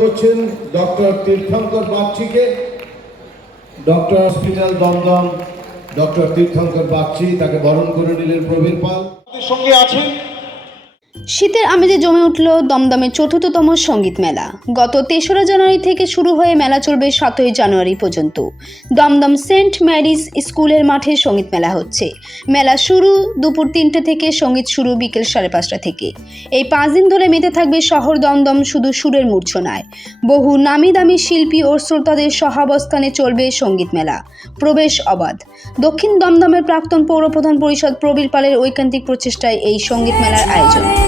করছেন doctor Tirthankar বাগচিকে, doctor hospital Dum Dum, doctor Tirthankar Bagchi, তাকে বরণ করে নিলেন প্রবীর পাল। সঙ্গে আছেন শীতের আমেজে জমে উঠল দমদমের চতুর্থতম সংগীত মেলা। গত তেসরা জানুয়ারি থেকে শুরু হয়ে মেলা চলবে সাতই জানুয়ারি পর্যন্ত। দমদম সেন্ট ম্যারিস স্কুলের মাঠে সংগীত মেলা হচ্ছে। মেলা শুরু দুপুর তিনটে থেকে, সংগীত শুরু বিকেল সাড়ে পাঁচটা থেকে। এই পাঁচ দিন ধরে মেতে থাকবে শহর দমদম শুধু সুরের মূর্ছনায়। বহু নামি দামি শিল্পী ও শ্রোতাদের সহাবস্থানে চলবে সংগীত মেলা। প্রবেশ অবাধ। দক্ষিণ দমদমের প্রাক্তন পৌরপ্রধান পরিষদ প্রবীর পালের ঐকান্তিক প্রচেষ্টায় এই সংগীত মেলার আয়োজন।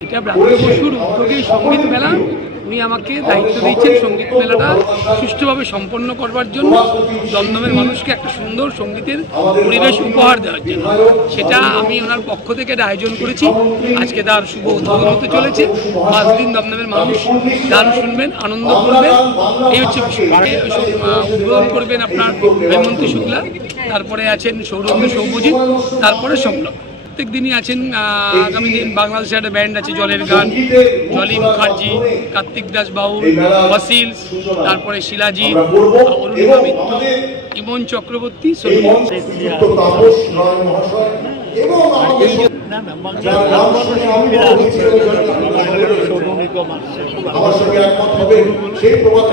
এটা ব্রাহ্মণ বসুর উদ্যোগেই সংগীত মেলা। উনি আমাকে দায়িত্ব দিয়েছেন সংগীত মেলাটা সুষ্ঠুভাবে সম্পন্ন করবার জন্য, দমদমের মানুষকে একটা সুন্দর সঙ্গীতের পরিবেশ উপহার দেওয়ার জন্য। সেটা আমি ওনার পক্ষ থেকে এটা আয়োজন করেছি। আজকে তার শুভ উদ্বোধন হতে চলেছে। পাঁচ দিন দমদমের মানুষ গান শুনবেন, আনন্দ করবেন। এই হচ্ছে উদ্বোধন করবেন আপনার হেমন্ত শুক্লা। তারপরে আছেন সৌরভ সৌমজিৎ। তারপরে সম্ভব প্রত্যেক দিনই আছেন আগামী দিন বাংলাদেশের একটা ব্যান্ড আছে জলের গান জলি মুখার্জি কার্তিক দাস বাউল ফসিল তারপরে শিলাজিৎ অরুণিমা মিত্র ইমন চক্রবর্তী সলিম তাপস রায় মহাশয় এবং আমাদের যারা গান শুনে আমরা সঙ্গে একমত হবে সেই প্রভাত